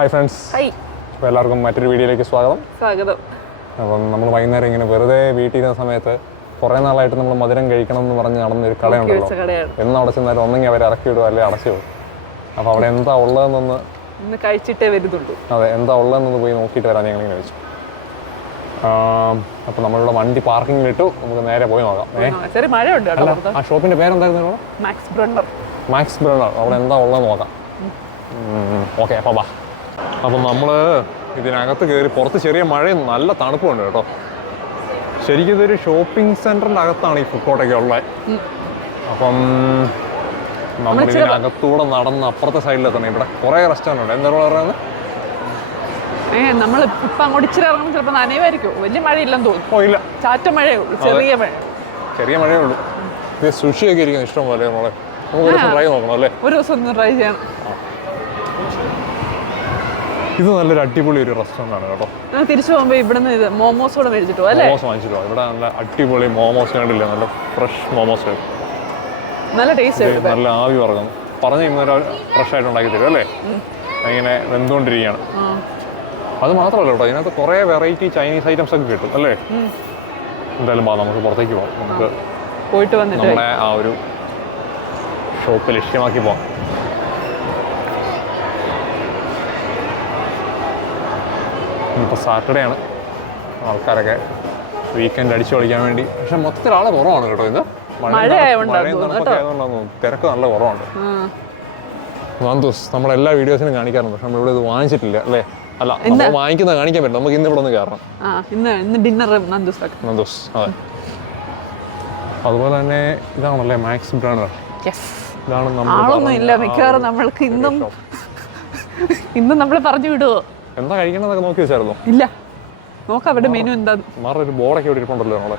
Hi friends, അപ്പോൾ എല്ലാവർക്കും മറ്റൊരു വീഡിയോയിലേക്ക് സ്വാഗതം. അപ്പം നമ്മൾ വൈകുന്നേരം ഇങ്ങനെ വെറുതെ വീട്ടിലിരുന്ന സമയത്ത് കുറേ നാളായിട്ട് നമ്മൾ മധുരം കഴിക്കണം എന്ന് പറഞ്ഞ് നടന്നൊരു കടയുണ്ടല്ലോ. എന്ന് അവിടെ ചെന്നാലും ഒന്നെങ്കിൽ അവർ ഇറക്കി വിടുക അല്ലെങ്കിൽ അടച്ചു വിടും. അപ്പോൾ അവിടെ എന്താ ഉള്ളതെന്നൊന്ന് കഴിച്ചിട്ടേ വരുന്നുള്ളൂ. അതെ, എന്താ ഉള്ളതെന്നൊന്ന് പോയി നോക്കിയിട്ട് വരാൻ ഞങ്ങളിങ്ങനെ വെച്ചു. അപ്പോൾ നമ്മളിവിടെ വണ്ടി പാർക്കിങ്ങിലിട്ടു, നമുക്ക് നേരെ പോയി നോക്കാം. ചെറിയ മഴയുണ്ട്. ആ ഷോപ്പിൻ്റെ പേരെന്തായിരുന്നു? Max Brenner. അവിടെ എന്താ ഉള്ളതെന്ന് നോക്കാം. ഓക്കെ, അപ്പോൾ വാ. അപ്പം നമ്മൾ ഇതിനകത്ത് കയറി, പുറത്ത് ചെറിയ മഴയും നല്ല തണുപ്പുണ്ട് കേട്ടോ. ശരിക്കും ഇതൊരു ഷോപ്പിംഗ് സെൻറ്ററിൻ്റെ അകത്താണ് ഈ ഫുഡ് കോർട്ടൊക്കെ ഉള്ളത്. അപ്പം നമ്മൾ ഇതിനകത്തൂടെ നടന്ന് അപ്പുറത്തെ സൈഡിലെത്തണം. ഇവിടെ കുറേ റെസ്റ്റോറൻറ്റ് ഉണ്ട്. എന്താ പറയുന്നത്? നമ്മൾ ഇപ്പം അങ്ങോട്ട് ഇച്ചിരി ഇറങ്ങുമ്പോൾ ചിലപ്പോൾ നനയുമായിരിക്കും. വലിയ മഴയില്ലെന്ന് തോന്നുന്നു. ഓ ഇല്ല, ചാറ്റ മഴയേ ഉള്ളൂ, ചെറിയ മഴയേ ഉള്ളൂ. ഇത് സുഷിയൊക്കെ ഇരിക്കുന്നു ഇഷ്ടം പോലെ. നമ്മളെ നമുക്ക് ഒരു ദിവസം ട്രൈ നോക്കണം അല്ലേ? ഒരു ദിവസം ഒന്ന് ട്രൈ ചെയ്യണം. ഇത് നല്ലൊരു അടിപൊളി ഒരു റെസ്റ്റോറൻ്റ് ആണ് കേട്ടോ. തിരിച്ചു പോകുമ്പോൾ ഇവിടുന്ന് ഇത് മോമോസ് കൂടെ മേടിച്ചിട്ടോ അല്ലേ? മോമോസ് വാങ്ങിച്ചിട്ടോ. ഇവിടെ നല്ല അടിപൊളി മോമോസ് കണ്ടില്ല, നല്ല ഫ്രഷ് മോമോസ്, നല്ല ടേസ്റ്റ്, നല്ല ആവി പറക്കുന്നു. പറഞ്ഞ് ഇന്നൊരു ഫ്രഷ് ആയിട്ട് ഉണ്ടാക്കി തരും അല്ലേ? ഇങ്ങനെ വെന്തുകൊണ്ടിരിക്കുകയാണ്. അത് മാത്രമല്ല കേട്ടോ, ഇതിനകത്ത് കുറേ വെറൈറ്റി ചൈനീസ് ഐറ്റംസ് ഒക്കെ കിട്ടും അല്ലേ? എന്തായാലും നമുക്ക് പുറത്തേക്ക് പോകാം. നമുക്ക് പോയിട്ട് വന്നിട്ട് നമ്മളെ ആ ഒരു ഷോപ്പ് ലക്ഷ്യമാക്കി പോകാം. ഇപ്പോൾ സാറ്റർഡേ ആണ്, ആൾക്കാരൊക്കെ വീക്കെൻഡ് അടിച്ചു കളിക്കാൻ വേണ്ടി. പക്ഷെ മൊത്തത്തിൽ ആളെ കുറവാണ് കേട്ടോ. ഇത് മഴയും തണുപ്പൊക്കെ ആയതുകൊണ്ടാണ് തിരക്ക് നല്ല കുറവുണ്ട്. നന്ദൂസ് നമ്മളെല്ലാ വീഡിയോസിനും കാണിക്കാറുണ്ട്, പക്ഷെ നമ്മളിവിടെ ഇത് വാങ്ങിച്ചിട്ടില്ല അല്ലേ? അല്ല, നമ്മൾ വാങ്ങിക്കുന്നത് കാണിക്കാൻ പറ്റില്ല. നമുക്ക് ഇന്ന് ഇവിടെ ഒന്ന് കയറണം. നന്ദൂസ്. അതെ, അതുപോലെ തന്നെ ഇതാണല്ലേ മാക്സ് ബ്രണ്ണർ. ഇതാണ് ഇന്നും നമ്മൾ പറഞ്ഞു വിടുവോ? എന്താ കഴിക്കണമെന്നൊക്കെ നോക്കി വെച്ചായിരുന്നോ? ഇല്ല, നോക്കാം അവരുടെ മെനു എന്താ. ഒരു ബോർഡൊക്കെ ഇവിടെ ഇരിപ്പുണ്ടല്ലോ. നമ്മളെ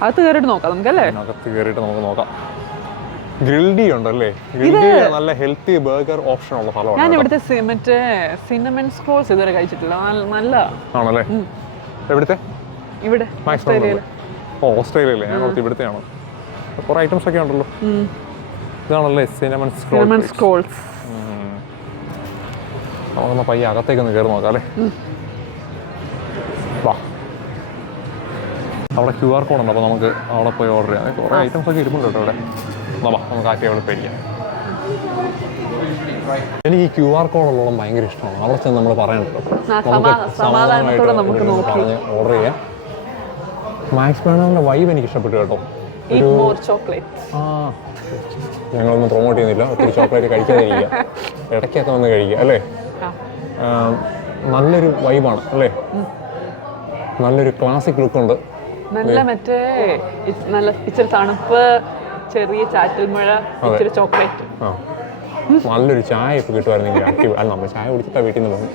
അകത്ത് കയറിയിട്ട് നോക്കാം നമുക്കല്ലേ? അകത്ത് കയറിയിട്ട് നമുക്ക് നോക്കാം. ഗ്രിൽഡി ഉണ്ടല്ലേ? ഗ്രിൽഡി നല്ല ഹെൽത്തി ബർഗർ ഓപ്ഷൻ ഉള്ള സ്ഥലമാണ്. ഞാൻ ഇവിടുത്തെ മറ്റേ സിനമൺ സ്ക്രോൾസ് ഇതുവരെ കഴിച്ചിട്ടില്ല. നല്ല ആണല്ലേ? എവിടുത്തെ? ഇവിടെ ഓസ്ട്രേലിയയിൽ. ഓസ്ട്രേലിയയിലെ? ഞാൻ ഇവിടുത്തെയാണോ? കുറെ ഐറ്റംസ് ഒക്കെ ഉണ്ടല്ലോ. ഇതാണല്ലേ സിനമൺ സ്ക്രോൾസ്. നമുക്കൊന്ന് പയ്യെ അകത്തേക്കൊന്ന് കയറി നോക്കാം അല്ലേ? വാ, അവിടെ QR കോഡ് ഉണ്ട്. അപ്പോൾ നമുക്ക് അവിടെ പോയി ഓർഡർ ചെയ്യാം. കുറേ ഐറ്റംസ് ഒക്കെ ഇരിപ്പുണ്ട് കേട്ടോ ഇവിടെ. നമുക്ക് ആക്കി അവിടെ പേടിക്കാം. എനിക്ക് ഈ QR കോഡുള്ളതും ഭയങ്കര ഇഷ്ടമാണ്. അവിടെ ചെന്ന് നമ്മൾ പറയണല്ലോ, സമാധാനമായിട്ട് പറഞ്ഞ് ഓർഡർ ചെയ്യാം. മാക്സ് ബ്രണ്ണറിന്റെ വൈബ് എനിക്ക് ഇഷ്ടപ്പെട്ടു കേട്ടോ. ഞങ്ങളൊന്നും പ്രൊമോട്ട് ചെയ്യുന്നില്ല, ഒത്തിരി ചോക്ലേറ്റ് കഴിക്കാതിരിക്കുക, ഇടയ്ക്കൊക്കെ വന്ന് കഴിക്കുക അല്ലേ? നല്ലൊരു വൈബാണ് അല്ലേ? നല്ലൊരു ക്ലാസിക് ലുക്കുണ്ട്. നല്ല മറ്റേ നല്ല ഇച്ചിരി തണുപ്പ്, ചെറിയ ചാറ്റൽ മഴ, ഇച്ചിരി ചോക്ലേറ്റ്. നല്ലൊരു ചായ ഇപ്പോൾ കിട്ടുമായിരുന്നെങ്കിൽ അടിപൊളി. അല്ല, നമ്മൾ ചായ കുടിച്ചിട്ടാണ് വീട്ടിൽ നിന്ന് പോകുന്നത്.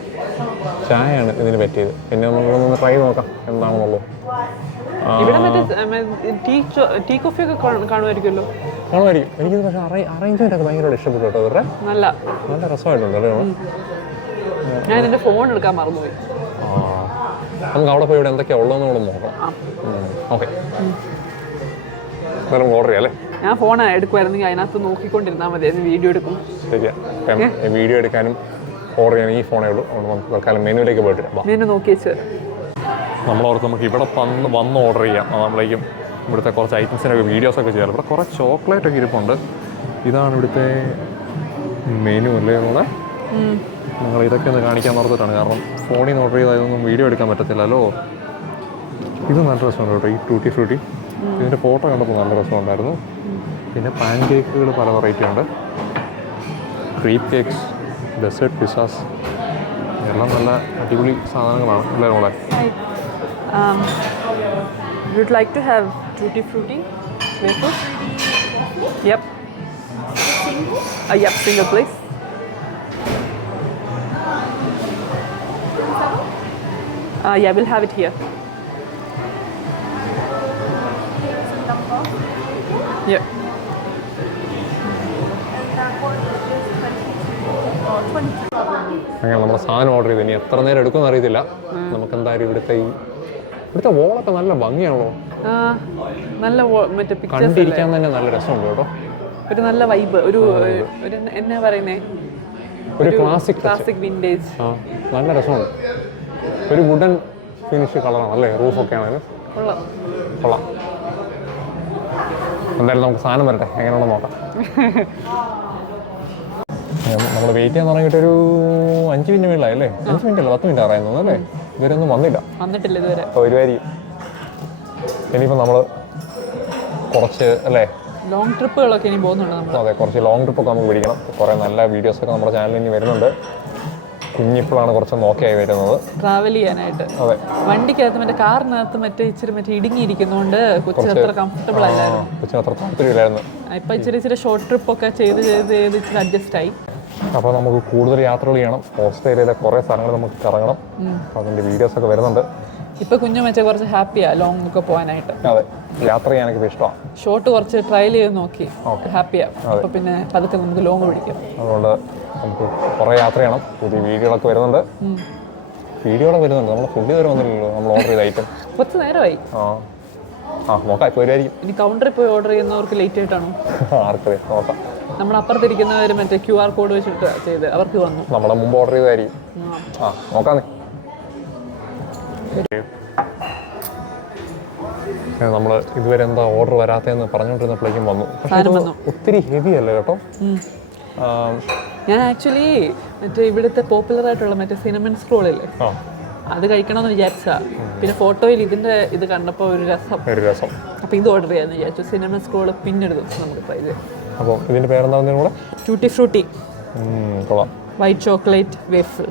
ചായയാണ് ഇതിന് പറ്റിയത്. പിന്നെ നമ്മളൊന്ന് ട്രൈ നോക്കാം എന്താണെന്നുള്ളത്. ഇവിടെ മറ്റേ ടീ കോഫി ഒക്കെ കാണുമായിരിക്കുമല്ലോ. എനിക്കിത് പക്ഷേ അറേഞ്ച്മെന്റ് ഒക്കെ ഭയങ്കര ഇഷ്ടപ്പെട്ടു കേട്ടോ. ഇവരുടെ നല്ല രസമായിട്ടുണ്ട് അല്ലേ? ഞാൻ എൻ്റെ ഫോൺ എടുക്കാൻ മറന്നുപോയി. നമുക്ക് അവിടെ പോയി ഇവിടെ എന്തൊക്കെയാണ് ഉള്ളതെന്ന് കൂടെ നോക്കാം. ഓക്കെ, ഓർഡർ ചെയ്യാം അല്ലേ? ഞാൻ ഫോൺ എടുക്കുമായിരുന്നെങ്കിൽ അതിനകത്ത് നോക്കിക്കൊണ്ടിരുന്നാൽ മതി, വീഡിയോ എടുക്കും. ശരിയാ, വീഡിയോ എടുക്കാനും ഓർഡർ ചെയ്യാനും ഈ ഫോണേ ഉള്ളൂ. അതുകൊണ്ട് നമുക്ക് തൽക്കാലം മെനുവിലേക്ക് പോയിട്ട് മെനു നോക്കി വെച്ച് നമ്മളോർത്ത് നമുക്ക് ഇവിടെ വന്ന് ഓർഡർ ചെയ്യാം. നമ്മളേക്കും ഇവിടുത്തെ കുറച്ച് ഐറ്റംസിനൊക്കെ വീഡിയോസൊക്കെ ചെയ്യാം. ഇവിടെ കുറേ ചോക്ലേറ്റ് ഒക്കെ ഇരിപ്പുണ്ട്. ഇതാണ് ഇവിടുത്തെ മെനു അല്ലേ? നിങ്ങൾ ഇതൊക്കെ ഒന്ന് കാണിക്കാൻ ഓർത്തിട്ടാണ്, കാരണം ഫോണിൽ നിന്ന് ഓർഡർ ചെയ്താൽ വീഡിയോ എടുക്കാൻ പറ്റത്തില്ലല്ലോ. ഇത് നല്ല രസമുണ്ട് കേട്ടോ, ഈ ടൂട്ടി ഫ്രൂട്ടി. ഇതിൻ്റെ ഫോട്ടോ കണ്ടപ്പോൾ നല്ല രസമുണ്ടായിരുന്നു. പിന്നെ പാൻ കേക്കുകൾ പല വെറൈറ്റി ഉണ്ട്, ക്രീപ്പ് കേക്ക്സ്, ഡെസേർട്ട് പിസ്സാസ്, എല്ലാം നല്ല അടിപൊളി സാധനങ്ങളാണ് അല്ലേ നമ്മളെ? Would like to have tutti frutti wafers? Yep. Yep, single please. Yeah, we'll have it here. Yep. അങ്ങനെ നമ്മുടെ സാധനം ഓർഡർ ചെയ്ത് ഇനി എത്ര നേരം എടുക്കുമെന്ന് അറിയത്തില്ല. നമുക്ക് എന്തായാലും ഇവിടുത്തെ വോളൊക്കെ നല്ല ഭംഗിയാണല്ലോ. നല്ല മറ്റേ കണ്ടിരിക്കാൻ തന്നെ നല്ല രസമുണ്ട് കേട്ടോ. ഒരു നല്ല വൈബ്, ഒരു എന്നാ പറയുന്നേ, ഒരു ക്ലാസിക് ക്ലാസിക് വിൻറ്റേജ്. ആ നല്ല രസമാണ്. ഒരു വുഡൻ ഫിനിഷ് കളറാണ് അല്ലേ റൂഫൊക്കെ ആണെങ്കിൽ. കൊള്ളാം. എന്തായാലും നമുക്ക് സാധനം വരട്ടെ, എങ്ങനെയാണെന്ന് നോക്കാം. നമ്മൾ വെയിറ്റ് ചെയ്യാൻ തുടങ്ങിയിട്ട് ഒരു 5 മിനിറ്റ് മേളിലായി അല്ലേ? 5 മിനിറ്റ് അല്ല 10 മിനിറ്റ് ആറായിരുന്നു അല്ലേ? ഇതുവരെ ഒന്നും വന്നില്ല ഇതുവരെ. അപ്പോൾ വരുമായിരിക്കും. ഇനിയിപ്പോൾ നമ്മൾ കുറച്ച് അല്ലേ ലോങ് ട്രിപ്പുകളൊക്കെ ഇനി പോകുന്നുണ്ട് നമ്മൾ. അതെ, കുറച്ച് ലോങ് ട്രിപ്പൊക്കെ നമുക്ക് പിടിക്കണം. കുറേ നല്ല വീഡിയോസൊക്കെ നമ്മുടെ ചാനലിൽ ഇനി വരുന്നുണ്ട്. കുഞ്ഞിപ്പോഴാണ് കുറച്ച് നോക്കിയായി വരുന്നത് ട്രാവൽ ചെയ്യാനായിട്ട്. അതെ, വണ്ടിക്കകത്ത് മറ്റേ കാറിനകത്ത് ഇച്ചിരി ഇടുങ്ങിയിരിക്കുന്നതുകൊണ്ട് കൊച്ചിന് അത്ര കംഫർട്ടബിൾ അല്ലായിരുന്നു. കൊച്ചിന് അത്ര താല്പര്യമില്ലായിരുന്നു. ഇപ്പം ഇച്ചിരി ഷോർട്ട് ട്രിപ്പൊക്കെ ചെയ്ത് ഇച്ചിരി അഡ്ജസ്റ്റ് ആയി. അപ്പോൾ നമുക്ക് കൂടുതൽ യാത്രകൾ ചെയ്യണം. ഓസ്ട്രേലിയയിലെ കുറേ സ്ഥലങ്ങൾ നമുക്ക് കറങ്ങണം. അപ്പോൾ അതിൻ്റെ വീഡിയോസൊക്കെ വരുന്നുണ്ട്. ഇപ്പം കുഞ്ഞു മറ്റേ കുറച്ച് ഹാപ്പിയാ ലോങ് ഒക്കെ പോകാനായിട്ട്. അതെ, യാത്ര ചെയ്യാനൊക്കെ ഇഷ്ടമാണ്. ഷോർട്ട് കുറച്ച് ട്രയൽ ചെയ്ത് നോക്കി ഹാപ്പിയാ. അപ്പോൾ പിന്നെ പതുക്കെ നമുക്ക് ലോങ് പിടിക്കാം. അതുകൊണ്ട് നമുക്ക് കുറേ യാത്ര ചെയ്യണം. പുതിയ വീഡിയോകളൊക്കെ വരുന്നുണ്ട്. നമ്മൾ ഫുഡ് വരെ വന്നില്ലല്ലോ, നമ്മൾ ഓർഡർ ചെയ്ത ഐറ്റം. കുറച്ച് നേരമായി. നോക്കാം, ഇപ്പോൾ വരുമായിരിക്കും. ഇനി കൗണ്ടറിൽ പോയി ഓർഡർ ചെയ്യുന്നവർക്ക് ലേറ്റ് ആയിട്ടാണോ? ആർക്കറിയാം, നോക്കാം. നമ്മൾ അപ്പുറത്തിരിക്കുന്നവർ മറ്റേ QR കോഡ് വെച്ചിട്ട് ചെയ്ത് അവർക്ക് വന്നു. നമ്മളെ മുമ്പ് ഓർഡർ ചെയ്തായിരിക്കും. നോക്കാം. നമ്മൾ ഇതുവരെ എന്താ ഓർഡർ വരാത്തതെന്ന് പറഞ്ഞുകൊണ്ടിരുന്നപ്പോഴേക്കും വന്നു. പക്ഷേ ഒത്തിരി ഹെവി അല്ലേ കേട്ടോ. ഞാൻ ആക്ച്വലി മറ്റേ ഇവിടുത്തെ പോപ്പുലർ ആയിട്ടുള്ള മറ്റേ സിനമൺ സ്ക്രോളില്ലേ, അത് കഴിക്കണമെന്ന് വിചാരിച്ചാ. പിന്നെ ഫോട്ടോയിൽ ഇതിന്റെ ഇത് കണ്ടപ്പോൾ ഒരു രസം. അപ്പോൾ ഇത് ഓർഡർ ചെയ്യാമെന്ന് വിചാരിച്ചു. സിനമൺ സ്ക്രോൾ പിന്നൊരു ദിവസം നമുക്ക് ട്രൈ ചെയ്യാം. അപ്പോൾ ഇതിന്റെ പേരെന്താ? ട്യൂട്ടി ഫ്രൂട്ടി കൊള്ളാം. White chocolate waffle.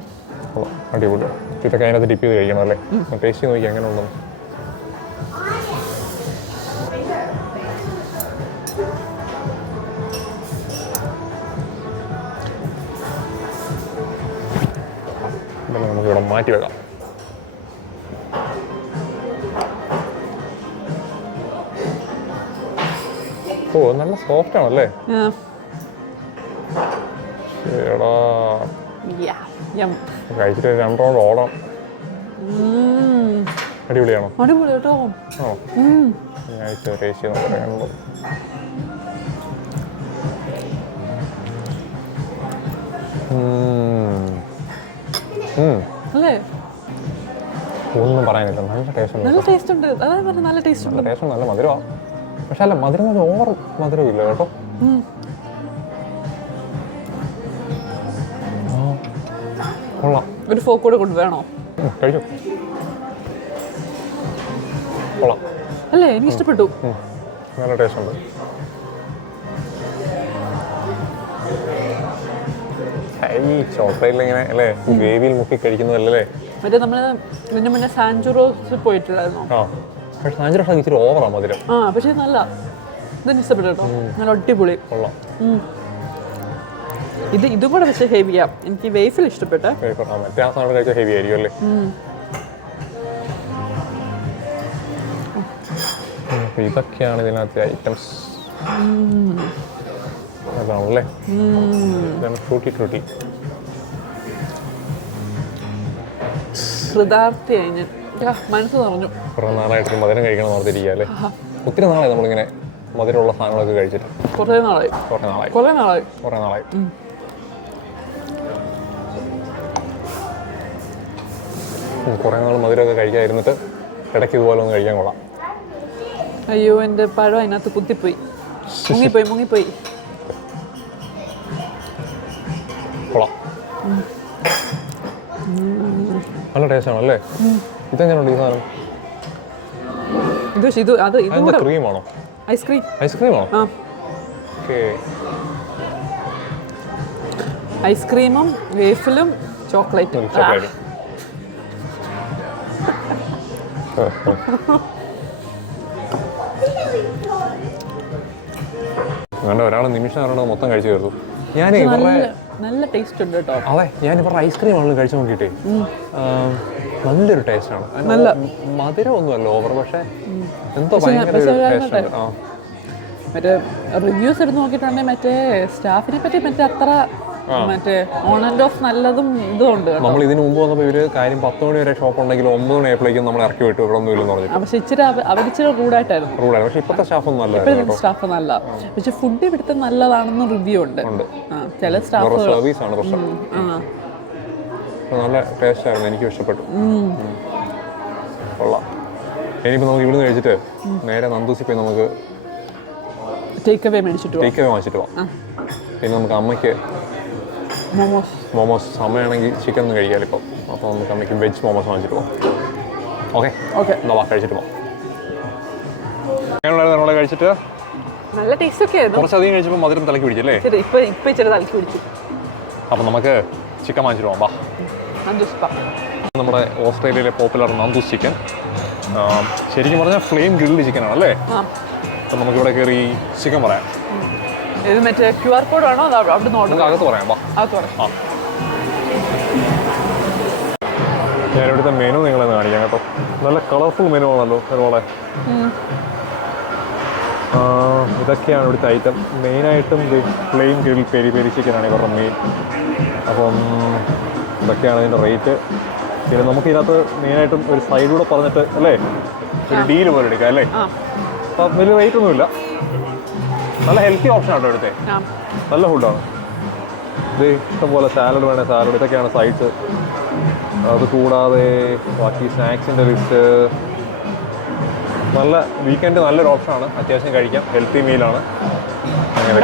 കൊള്ളാം, അടിപൊളി. ഇതൊക്കെ അതിനകത്ത് ഡിപ്പ് ചെയ്ത് കഴിക്കണം അല്ലേ? ടേസ്റ്റ് നോക്കി എങ്ങനെ ഉണ്ടോ. നമുക്ക് ഇവിടെ മാറ്റി വെക്കാം. നല്ല സോഫ്റ്റ് ആണല്ലേ. കഴിച്ചിട്ട് 2 റൗണ്ട് ഓടാം. അടിപൊളിയാണോ? അടിപൊളി കേട്ടോ. ടേസ്റ്റ് നോക്കണ്ടോ. അല്ലേ? ഒന്നും പറയാനില്ല, നല്ല ടേസ്റ്റ് ഉണ്ട്. നല്ല ടേസ്റ്റ് ഉണ്ട്. നല്ല മധുരമാണ്. പക്ഷെ അല്ല, മധുരം ഓവർ മധുരം ഇല്ല കേട്ടോ. കൊള്ളാം. ഒരു ഫോക്ക് കൂടെ കൊണ്ട് വേണോ? കഴിച്ചു. കൊള്ളാം അല്ലേ? എനിക്ക് ഇഷ്ടപ്പെട്ടു. നല്ല ടേസ്റ്റ് ഉണ്ട്. ഈ ചോക്ലേറ്റിൽ ഇങ്ങനെ അല്ലേ ഗ്രേവിയിൽ മുക്കി കഴിക്കുന്നതല്ലേ. മറ്റേ നമ്മൾ ഇതിന് മുന്നേ സാൻജുറോസ് പോയിട്ടില്ലായിരുന്നോ? പക്ഷെ സാൻജുറോസ് ഇച്ചിരി ഓവറാ മധുരം. പക്ഷേ നല്ല ഇതെനിക്ക് ഇഷ്ടപ്പെട്ടു കേട്ടോ. നല്ല അടിപൊളി. കൊള്ളാം. ഇതും കൂടെ പക്ഷേ ഹെവിയാ. എനിക്ക് വേഫിൽ ഇഷ്ടപ്പെട്ടെ. മറ്റേ ആ സാധനം കഴിച്ചാൽ ഹെവി ആയിരിക്കും അല്ലേ. ഇതൊക്കെയാണ് ഇതിനകത്തെ ഐറ്റംസ്. അതാണല്ലേ ഫ്രൂട്ടി. ഹൃദാർത്ഥിയായി ഞാൻ. മനസ്സ് നിറഞ്ഞു. കുറേ നാളായിട്ട് മധുരം കഴിക്കണം എന്ന് ഓർത്തിരിക്കുക അല്ലേ. ഒത്തിരി നാളായി നമ്മളിങ്ങനെ മധുരമുള്ള സാധനങ്ങളൊക്കെ കഴിച്ചിട്ട്. കുറേ നാളായി. കുറേ നാൾ മധുരമൊക്കെ കഴിക്കാതിരുന്നിട്ട് ഇടയ്ക്ക് ഇതുപോലെ ഒന്ന് കഴിക്കാൻ കൊള്ളാം. അയ്യോ, എൻ്റെ പഴം അതിനകത്ത് കുത്തിപ്പോയി. മുങ്ങിപ്പോയി. കൊള്ളാം. നല്ല ടേസ്റ്റ് ആണല്ലേ. ഇതെങ്ങനെയുണ്ട് ഈ സാധനം? ക്രീമാണോ? ഐസ്ക്രീമാണോ? ഓക്കെ. ഐസ്ക്രീമും വേഫിലും ചോക്ലേറ്റും. അങ്ങനെ ഒരാൾ നിമിഷം മൊത്തം കഴിച്ചു തീർത്തു. നല്ല ടേസ്റ്റ് ഉണ്ട് കേട്ടോ. അതെ, ഞാൻ ഇവരുടെ ഐസ്ക്രീം ആണല്ലോ കഴിച്ചു നോക്കിയിട്ടേ. നല്ലൊരു ടേസ്റ്റാണ്. നല്ല മധുരമൊന്നുമല്ല ഓവർ, പക്ഷേ എന്തോ ഭയങ്കര ടേസ്റ്റ് ഉണ്ട്. മറ്റേ റിവ്യൂസ് എടുത്ത് നോക്കിയിട്ടുണ്ടെങ്കിൽ മറ്റേ സ്റ്റാഫിനെ പറ്റി അത്ര മറ്റേ ഓൺ ആൻഡ് ഓഫ് നല്ലതും ഇതും ഉണ്ട് കേട്ടോ. നമ്മൾ ഇതിന് മുമ്പ് വന്നപ്പോൾ ഇവര് കാര്യം 10 മണി വരെ ഷോപ്പ് ഉണ്ടെങ്കിൽ 9 മണി ആയപ്പോഴേക്കും നമ്മൾ ഇറക്കി വിട്ടു, ഇവിടെ ഒന്നും ഇല്ലെന്ന് പറഞ്ഞു. പക്ഷെ ഇച്ചിരി അവരിച്ചിരി റൂഡായിട്ടായിരുന്നു. റൂഡാണ്. പക്ഷെ ഇപ്പോഴത്തെ സ്റ്റാഫ് നല്ലതായിരുന്നു. സ്റ്റാഫ് നല്ല, പക്ഷെ ഫുഡ് ഇവിടുത്തെ നല്ലതാണെന്ന് റിവ്യൂ ഉണ്ട്. ചില സ്റ്റാഫ് സർവീസ് ആണ് പ്രശ്നം. നല്ല ടേസ്റ്റ് ആയിരുന്നു, എനിക്ക് ഇഷ്ടപ്പെട്ടു. കൊള്ളാം. ഇനിയിപ്പോൾ നമുക്ക് ഇവിടുന്ന് കഴിച്ചിട്ട് നേരെ നന്ദൂസി പോയി നമുക്ക് ടേക്ക് അവേ മേടിച്ചിട്ട് വാങ്ങിച്ചിട്ട് പോവാം. പിന്നെ നമുക്ക് അമ്മയ്ക്ക് മോമോസ് അമ്മയാണെങ്കിൽ ചിക്കൻ ഒന്നും കഴിക്കാമല്ലോ ഇപ്പം. അപ്പോൾ നമുക്ക് അമ്മയ്ക്ക് വെജ് മോമോസ് വാങ്ങിച്ചിട്ട് പോവാം. ഓക്കെ എന്നാ വാ കഴിച്ചിട്ട് പോവാം. നമ്മളെ കഴിച്ചിട്ട് നല്ല ടേസ്റ്റ് ഒക്കെ ആയിരുന്നു. കുറച്ചധികം കഴിച്ചപ്പോൾ മധുരം തലക്ക് പിടിച്ചല്ലേ? ഇപ്പൊ ഇച്ചിരി തലക്ക് പിടിച്ചു. അപ്പം നമുക്ക് ചിക്കൻ വാങ്ങിച്ചിട്ട് പോവാം. നമ്മുടെ ഓസ്ട്രേലിയയിലെ പോപ്പുലർ നന്ദൂസ് ചിക്കൻ. ശരിക്കും പറഞ്ഞാൽ ഫ്ലെയിം ഗ്രിൽഡ് ചിക്കൻ ആണല്ലേ? അപ്പം നമുക്കിവിടെ കയറി ചിക്കൻ പറയാം. ഇത് മറ്റേ QR കോഡ് ആണോ അവിടെ നമുക്ക് അകത്ത് പറയാം. ഞാൻ ഇവിടുത്തെ മെനു നിങ്ങളെ കാണിക്കാം കേട്ടോ. നല്ല കളർഫുൾ മെനു ആണല്ലോ ഒരുപാട്. ഇതൊക്കെയാണ് ഇവിടുത്തെ ഐറ്റം. മെയിനായിട്ടും പ്ലെയിൻ ഗ്രിൽ പെരി പെരി ചിക്കനാണ് ഇവരുടെ മെയിൻ. അപ്പം ഇതൊക്കെയാണ് ഇതിൻ്റെ റേറ്റ്. പിന്നെ നമുക്ക് ഇതിനകത്ത് മെയിനായിട്ടും ഒരു സൈഡൂടെ പറഞ്ഞിട്ട് അല്ലേ ഒരു ഡീല് പോലെ എടുക്കാം അല്ലേ? അപ്പം വലിയ റേറ്റ് ഒന്നുമില്ല. നല്ല ഹെൽത്തി ഓപ്ഷൻ ആട്ടോ ഇവിടുത്തെ. നല്ല ഫുഡാണ് ഇത്. ഇഷ്ടംപോലെ സാലഡ് വേണേൽ സാലഡ്. ഇതൊക്കെയാണ് സൈഡ്സ്. അത് കൂടാതെ ബാക്കി സ്നാക്സിൻ്റെ ലിസ്റ്റ്. നല്ല വീക്കെൻഡ് നല്ലൊരു ഓപ്ഷനാണ്. അത്യാവശ്യം കഴിക്കാം. ഹെൽത്തി മീലാണ്.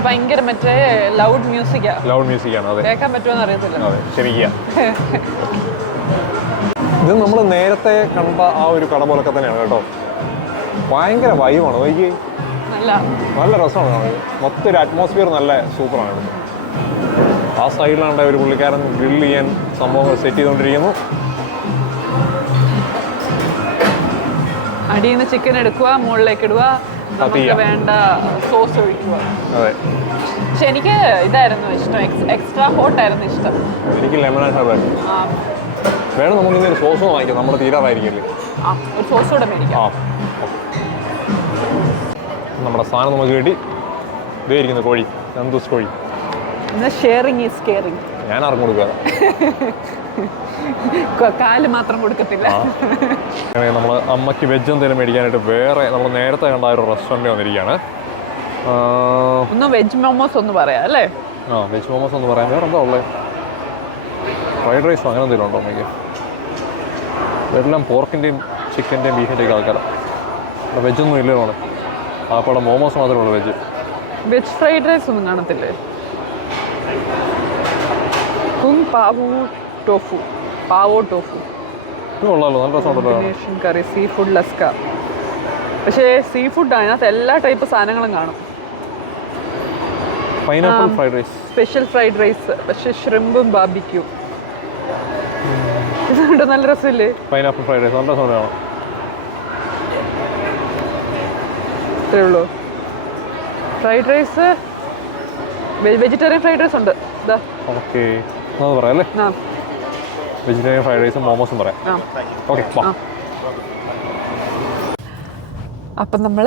ഭയങ്കര മറ്റേ ലൗഡ് മ്യൂസിക്കാണ്. അതെ, കേൾക്കാൻ പറ്റുമെന്ന് അറിയത്തില്ല. അതെ, ക്ഷമിക്കുക. ഇത് നമ്മൾ നേരത്തെ കണ്ട ആ ഒരു കട പോലൊക്കെ തന്നെയാണ് കേട്ടോ. ഭയങ്കര വൈബാണ്. നോക്കി, നല്ല രസമാണ്. മൊത്തം ഒരു അറ്റ്മോസ്ഫിയർ നല്ല സൂപ്പറാണ്. ആ സൈഡിലാണ്ട് ഒരു പുള്ളിക്കാരൻ ഗ്രിൽ ചെയ്യാൻ സംഭവങ്ങൾ സെറ്റ് ചെയ്തുകൊണ്ടിരിക്കുന്നു. അടിയിൽ നിന്ന് ചിക്കൻ എടുക്കുക, മുകളിലേക്ക് ഇടുക, നമുക്ക് വേണ്ട സോസ് ഒഴിക്കുക. അതെ, പക്ഷെ എനിക്ക് ഇതായിരുന്നു ഇഷ്ടം. എക്സ്ട്രാ ഹോട്ടായിരുന്നു ഇഷ്ടം. എനിക്ക് ലെമൺ ആൻഡ് ഹെർബ് വേണം. നമുക്ക് ഇങ്ങനെ സോസ് വാങ്ങിക്കാം. നമ്മൾ തീരാറായിരിക്കില്ലേ? ഒരു സോസ് കൂടെ മേടിക്കാം. നമ്മുടെ സാധനം നമുക്ക് കിട്ടി. ഇതേ ഇരിക്കുന്നു കോഴി, നന്ദൂസ് കോഴി. Sharing is caring. ഞാൻ ആർക്കും കൊടുക്കാതെ. കാല് മാത്രം കൊടുക്കത്തില്ല. നമ്മൾ അമ്മയ്ക്ക് വെജ് എന്തെങ്കിലും മേടിക്കാനായിട്ട് വേറെ നമ്മൾ നേരത്തെ കണ്ട ഒരു റെസ്റ്റോറൻറ്റ് വന്നിരിക്കുകയാണ്. ഒന്ന് വെജ് മോമോസ് ഒന്ന് പറയാം അല്ലേ? വെജ് മോമോസ് ഒന്ന് പറയാം. വേറെ എന്താ ഉള്ളത്? ഫ്രൈഡ് റൈസോ അങ്ങനെ എന്തെങ്കിലും ഉണ്ടോ അമ്മയ്ക്ക്? എല്ലാം പോർക്കിൻ്റെയും ചിക്കൻ്റെയും ബീഫിൻ്റെയൊക്കെ ആൾക്കാരാണ്. ഇവിടെ വെജൊന്നും ഇല്ലല്ലോ. അപ്പോൾ മോമോസ് മാത്രമേ ഉള്ളൂ വെജ്. വെജ് ഫ്രൈഡ് റൈസ് ഒന്നും കാണത്തില്ലേ? പാവോ ടോഫു കൊള്ളാമല്ലോ, നല്ല രസമുണ്ടല്ലോ. കറി, സീ ഫുഡ് ലസ്ക. പക്ഷേ സീ ഫുഡ് അതിനകത്ത് എല്ലാ ടൈപ്പ് സാധനങ്ങളും കാണും. Pineapple fried rice, special fried rice, പക്ഷേ ഷ്രിമ്പും ബാർബിക്യൂ. ഇതുകൊണ്ട് നല്ല രസമില്ലേ? പൈനാപ്പിൾ ഫ്രൈഡ് റൈസ് നല്ല രസമാണ്. ഇത്രേ ഉള്ളൂ. Fried rice, vegetarian fried rice ഉണ്ട്. ഓക്കെ, അത് പറയാം അല്ലേ? വെജിറ്റേറിയൻ ഫ്രൈഡ് റൈസും മോമോസും പറയാം. ഓക്കെ. അപ്പം നമ്മൾ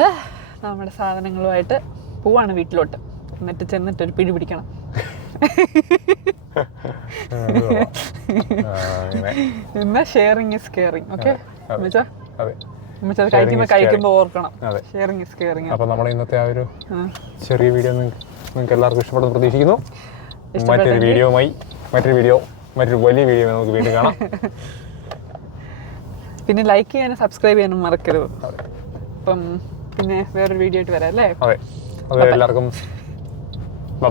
നമ്മുടെ സാധനങ്ങളുമായിട്ട് പോവാണ് വീട്ടിലോട്ട്. എന്നിട്ട് ചെന്നിട്ട് ഒരു പിടി പിടിക്കണം. എന്നാ ഷെയറിങ് ഇസ് കെയറിങ്. ഓക്കെ, കഴിക്കുമ്പോൾ ഓർക്കണം, ഷെയറിങ് ഇസ് കെയറിങ്. അപ്പം നമ്മുടെ ഇന്നത്തെ ആ ഒരു ചെറിയ വീഡിയോ നിങ്ങൾക്ക് എല്ലാവർക്കും ഇഷ്ടപ്പെടുന്നു പ്രതീക്ഷിക്കുന്നു. മറ്റൊരു വലിയ വീഡിയോ നമുക്ക് വീണ്ടും കാണാം. പിന്നെ ലൈക്ക് ചെയ്യാനും സബ്സ്ക്രൈബ് ചെയ്യാനും മറക്കരുത്. അപ്പം പിന്നെ വേറൊരു വീഡിയോ ആയിട്ട് വരാം അല്ലേ? അതെ, എല്ലാവർക്കും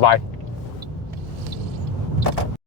ബൈ.